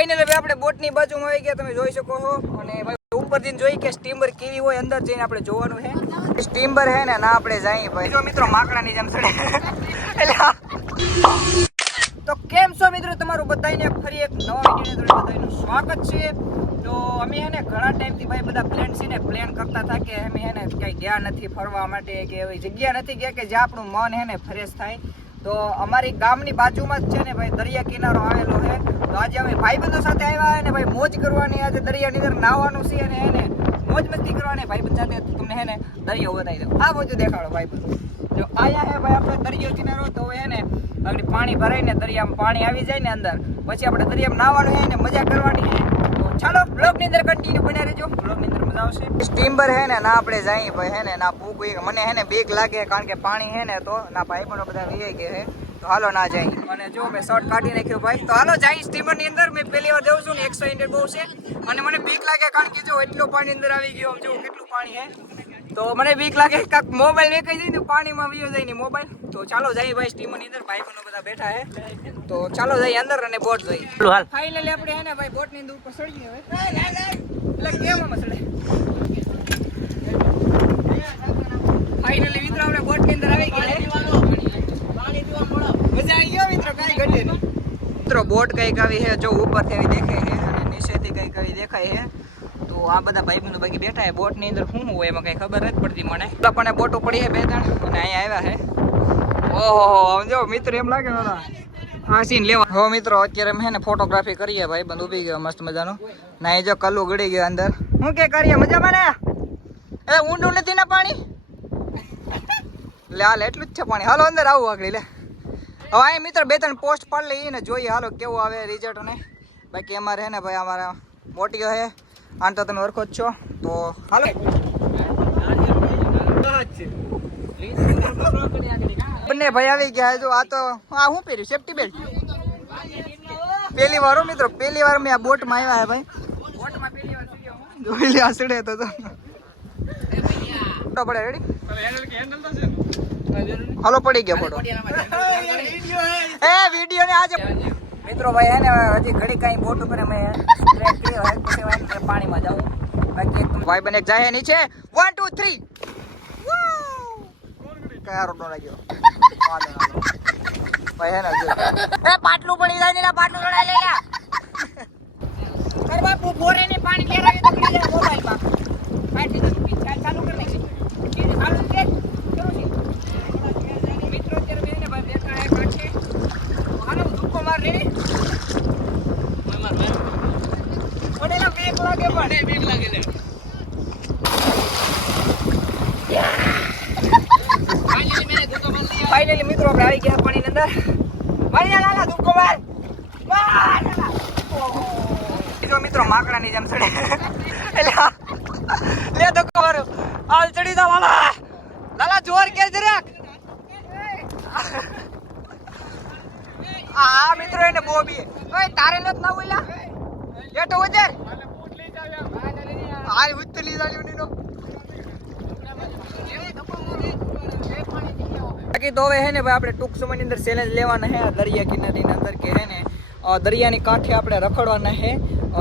Finally ભાઈ આપણે બોટની બાજુમાં આવી ગયા, તમે જોઈ શકો છો. અને ભાઈ ઉપરથી જોઈ કે સ્ટીમર કેવી હોય, અંદર જઈને આપણે જોવાનું છે. સ્ટીમર હે ને ના આપણે જઈએ ભાઈ. જો મિત્રો માકડાની જેમ ચડે. તો કેમ છો મિત્રો, તમારું બધાને ફરી એક નવા વિડીયોની અંદર બધાનું સ્વાગત છે. તો અમે હે ને ઘણા ટાઈમથી ભાઈ બધા ફ્રેન્ડ છે ને પ્લાન કરતા હતા કે અમે હે ને ક્યાંય ગયા નથી ફરવા માટે, કે એવી જગ્યા નથી ગયા કે જ્યાં આપણું મન હે ને ફ્રેશ થાય. તો અમારી ગામની બાજુમાં જ છે ને ભાઈ દરિયા કિનારો આવેલો છે. તો આજે અમે ભાઈબંધો સાથે આવ્યા હે ને ભાઈ મોજ કરવાની, આજે દરિયાની અંદર નાહવાનું છે અને હે ને મોજ મસ્તી કરવાની ભાઈબંધ સાથે. તમને હે ને દરિયો બતાવી દઉં, આ બધું દેખાડો ભાઈબંધ. જો આયા હે ભાઈ આપણે દરિયો કિનારો. તો હે ને આગળ પાણી ભરાઈને દરિયામાં પાણી આવી જાય ને અંદર, પછી આપણે દરિયામાં નાહવાનું હે ને મજા કરવાની છે. ચાલો બ્લોગની અંદર કન્ટિન્યુ બન્યા રહેજો, બ્લોગની અંદર મજા આવશે. સ્ટીમર હે ને ના આપણે જઈએ ભાઈ હે ને ના ભૂખ મને હે ને બીક લાગે, કારણ કે પાણી હે ને તો ના ભાઈ પણ બધા વી ગયા હે. તો હાલો ના જઈએ. અને જો મેં શોર્ટ કાઢી નાખ્યો ભાઈ. તો હાલો જઈએ સ્ટીમરની અંદર. મેં પહેલી વાર જઉં છું ને 100 બહુ છે અને મને બીક લાગે, કારણ કે જો એટલું પાણી અંદર આવી ગયો, જો કેટલું પાણી હે. તો મને બીક લાગે કાંક મોબાઈલ વેકાઈ જાય ને પાણીમાં વીયો જાય ને મોબાઈલ. તો ચાલો જઈએ ભાઈ સ્ટીમરની અંદર, ભાઈ પણ બધા બેઠા હે. તો ચાલો જઈએ અંદર અને બોટ જોઈએ. ફાઇનલી આપણે હે ને ભાઈ બોટની અંદર ઉપર ચડીએ હવે. એટલે કેમ મસળે ફાઇનલી મિત્રો આપણે બોટની અંદર આવી ગયા. મજા આવી ગયો મિત્રો, કાંઈ ઘટે નહીં મિત્રો. બોટ કંઈક આવી છે, જો ઉપરથી આવી દેખાય છે અને નીચેથી કંઈક આવી દેખાય છે. તો આ બધા ભાઈબંધો બાકી બેઠા છે. બોટની અંદર શું હોય એમાં કંઈ ખબર નથી પડતી મને. પણ બોટો પડી છે બે ત્રણ અને અહીંયા આવ્યા છે. ઓહો જો મિત્રો એમ લાગે આ સીન લેવા. હો મિત્રો અત્યારે અમે હે ને ફોટોગ્રાફી કરીએ, ભાઈ બંધ ઉભી ગયો મસ્ત મજાનો. ના એ જો કલ્લું ગળી ગયો અંદર. શું કે કરીએ મજામાં ને? એ ઊંડું નથી ને પાણી? લે હાલ એટલું જ છે પાણી. હાલો અંદર આવું આગળ લે. હવે અહીં મિત્રો બે ત્રણ પોસ્ટ પાડી લઈએ ને જોઈએ હાલો કેવું આવે રિઝલ્ટ. ને બાકી અમારે હે ને ભાઈ અમારા મોટીઓ હે, આને તો તમે ઓળખો જ છો. તો હાલો બંને ભાઈ આવી ગયા. જો આ તો આ શું પહેર્યું? Safety belt. પહેલી વાર મિત્રો, પહેલી વાર મેં આ બોટમાં આવ્યા હે ભાઈ. બોટમાં પહેલી વાર જોઈ લે આસડે તો પડે. રેડી હાલો પડી ગયા ફોટો. એ વિડિયો ને આજે મિત્રો ભાઈ હે ને હજી ઘડી કઈ બોટ ઉપર અમે ટ્રેક કર્યો હે, પછી પાણીમાં જાઉં. બાકી એકદમ ભાઈ બને જાય નીચે. 1 2 3 કયા રોડો લાગ્યો ભાઈ હે ને એ પાટલું પડી જાય ને પાટલું ચડાઈ લે લે. અરે બાપુ બોરે ને પાણી લેરાવી તો પડી જાય મોબાઈલ માં. પાટી તો ચાલુ કરી નાખી. કે ચાલુ કે કેવું છે મિત્રો? અત્યારે બેને ભાઈ બેઠા હે કાઠે. હાલો ધુક્કો માર રે. માર ઓડેલા બેક લાગે પણ બેક લાગે લે. ફાઇનલી મિત્રો આપણે આવી ગયા પાણીની અંદર. મારી લાલા ધુક્કો માર. જો મિત્રો માકડાની જેમ ચડે. એટલે લે ધુક્કો મારો. હાલ ચડી જા લાલા. લાલા જોર કે જરાક. આ મિત્રો એને બોબી. ઓય તારે નત ના બોલ્યા. એટો ઉધર. હાલ ઉતલી જાલ્યો નીનો. બાકી તો હવે હે ને ભાઈ આપણે ટૂંક સમયની અંદર ચેલેન્જ લેવાના હે દરિયા કિનારીની અંદર, કે હે ને દરિયાની કાંઠે આપણે રખડવાના હે.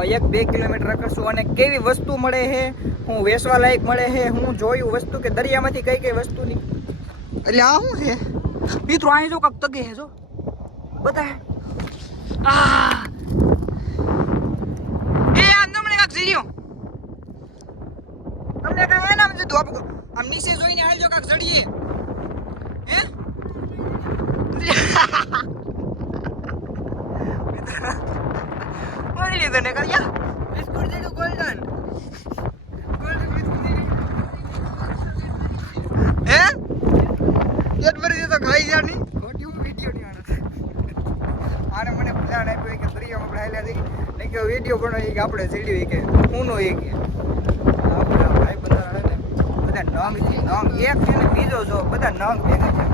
1-2 કિલોમીટર રખડશું અને કેવી વસ્તુ મળે છે, હું વેચવા લાયક મળે છે, હું જોયું વસ્તુ કે દરિયામાંથી કઈ કઈ વસ્તુની. એટલે આ શું છે મિત્રો? અહીં જો કાંક તગે છે જો બધા. એ આમ મને કાંક જડ્યો. તમને કાંઈ નામ દીધું આપું આમ નીચે જોઈને હાલજો કાંક જડીએ. હે મળી લીધું ને કર્યા બિસ્કુટ જેટલું ગોલ્ડન હે કેડબરી તો ખાઈ જા ની ગોટી વિડિયો ની આને મને પ્લાન આપ્યો કે દરિયામાં આપણે હાલ્યા જઈ ને કે વિડિયો બનાવી કે આપણે સીડી કે ઊનો એ કે આપણા ભાઈ બધા ને બધા નંગ એક છે ને બીજો જો બધા નંગ ભેગા છે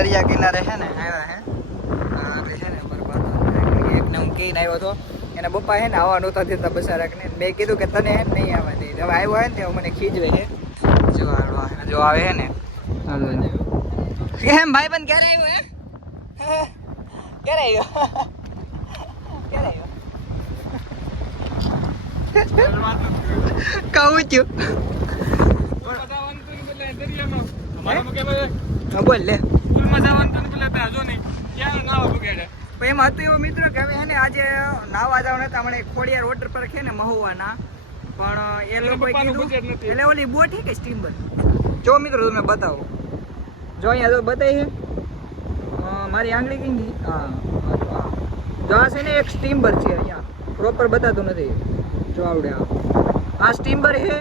દરિયા કિનારે છે ને આવ્યા હે. આપણે છે ને બરબાદ એક નંગ કહીને આવ્યો હતો. એના પપ્પા હે ને આવવા નહોતા દેતા બસારાકને. મેં કીધું કે તને હે નહીં આવવા દે. હવે આવ્યો હે ને તે મને ખીજવે છે. જો આવે હે ને કેમ ભાઈ બંધ ક્યારે આવ્યો હે? ક્યારે આવ્યો? ક્યારે આવ્યો? કાવું થયું હા બોલ લે એમાં હતું એવું મિત્રો કે હવે હે ને આજે નાવા જવાનું હતા હમણાં ખોડિયાર વોટર પાર્ક છે ને મહુવાના પણ એ લોકો કીધું એટલે ઓલી બોટ છે કે સ્ટીમર જો મિત્રો તમને બતાવો જો અહીંયા જો બતાવી છે મારી આંગળી કઈ હા જો આ છે ને એક સ્ટીમર છે અહીંયા પ્રોપર બતાતું નથી જો આવડે આ સ્ટીમર છે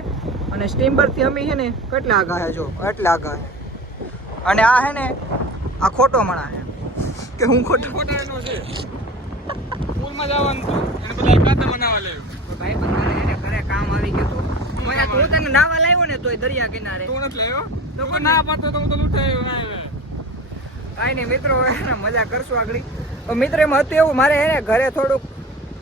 અને સ્ટીમર થી અમે છે ને કેટલા આગા છે જો એટલા આગા છે અને આ છે ને આ ખોટો મણા છે કે હું ખોટો ખોટાનો છે પૂલમાં જવાનું એને બધા કાતા બનાવવા લે ભાઈ બંધ એને ઘરે કામ આવી ગયું તો મને તું તને નાવા લાવ્યો ને તોય દરિયા કિનારે તું નથી લાવ્યો તો કોઈ ના પાડતો તો હું તો લૂંટાયો ના આવે કાઈ નહીં મિત્રો મજા કરશું આગળ તો મિત્ર એમાં હતું એવું મારે એને ઘરે થોડુંક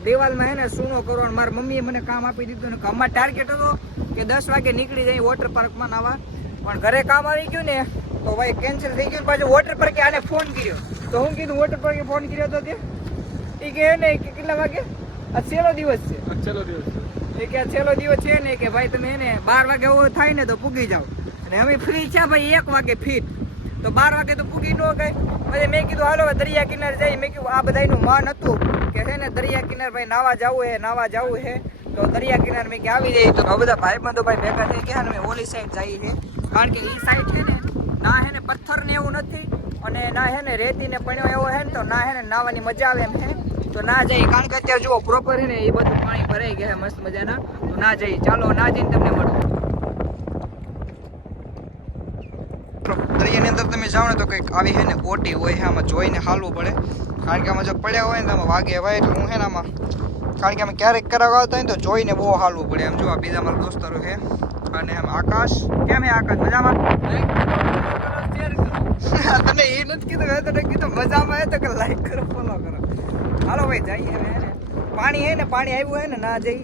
દિવાલમાં એને સૂનો કરવાનું મારી મમ્મીએ મને કામ આપી દીધું ને કામમાં ટાર્ગેટ હતો કે 10 વાગે નીકળી જાય વોટર પાર્કમાં નાવા પણ ઘરે કામ આવી ગયું ને તો ભાઈ કેન્સલ થઈ ગયું પાછું વોટર પાર્કે આને ફોન કર્યો તો હું કીધું વોટર પાર્કે ફોન કર્યો તો તે એ કે ને કે કેટલા વાગે આ છેલ્લો દિવસ છે ચલો દિવસ એ કે આ છેલ્લો દિવસ છે ને કે ભાઈ તમે એને 12 વાગે એવું થાય ને તો પૂગી જાઓ અને અમે ફ્રી છે ભાઈ 1 વાગે ફીટ તો 12 વાગે તો પૂગી ન ગઈ પછી મેં કીધું હાલો દરિયા કિનારે જઈ મેં કીધું આ બધાનું મન હતું કે છે ને દરિયા કિનારે ભાઈ નાવા જવું છે તો દરિયા કિનારે મેં કે આવી જાય તો બધા ભાઈબંધો ભાઈ ભેગા થઈ ગયા અને ઓલી સાઈડ જઈએ છે કારણ કે એ સાઈડ છે ને ના હે ને પથ્થર ને એવું નથી અને ના હે ને રેતી ને પણ્યો એવો હે ને તો ના હે ને નાવાની મજા આવે એમ હે તો ના જઈએ કારણ કે અત્યારે જુઓ પ્રોપર હે ને એ બધું પાણી ભરાઈ ગયા છે મસ્ત મજાના તો ના જઈએ ચાલો ના જઈને તમને મળો દરિયાની અંદર તમે જાઓ ને તો કંઈક આવી હે ને બોટી હોય છે આમાં જોઈને હાલવું પડે કારણ કે આમાં જો પડ્યા હોય ને તો આમાં વાગે હોય એટલે હું હે ને આમાં કારણ કે અમે ક્યારેક કરાવવા આવતા હોય ને તો જોઈને બહુ હાલવું પડે એમ જો આ બીજા મારા દોસ્તારો છે અને એમ આકાશ કેમ હે આકાશ મજામાં તને એ નથી કીધું મેં તને કીધું મજામાં હે તો કે લાઈક કરો ફોલો કરો હાલો ભાઈ જઈએ હવે હે ને પાણી આવ્યું હોય ને ના જઈ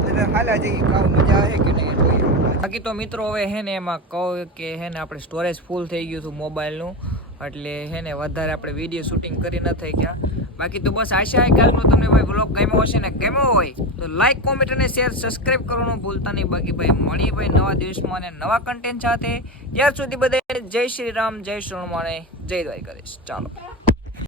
એટલે હાલા જઈએ કાવ મજા આવે કે નહીં જોઈએ બાકી તો મિત્રો હવે હે ને એમાં કહું કે હે ને આપણે સ્ટોરેજ ફૂલ થઈ ગયું હતું મોબાઈલનું એટલે હે ને વધારે આપણે વિડીયો શૂટિંગ કરી ન થઈ ગયા બાકી તો બસ આશા છે કે આજનો તમને ભાઈ વ્લોગ ગમ્યો હશે ને ગમ્યો હોય તો લાઈક કોમેન્ટ અને શેર સબસ્ક્રાઇબ કરવાનું ભૂલતા નહીં બાકી ભાઈ મળી ભાઈ નવા દિવસમાં અને નવા કન્ટેન્ટ સાથે ત્યાર સુધી બધા જય શ્રી રામ જય શ્રી હનુમાન જય દ્વારકાધીશ ચાલો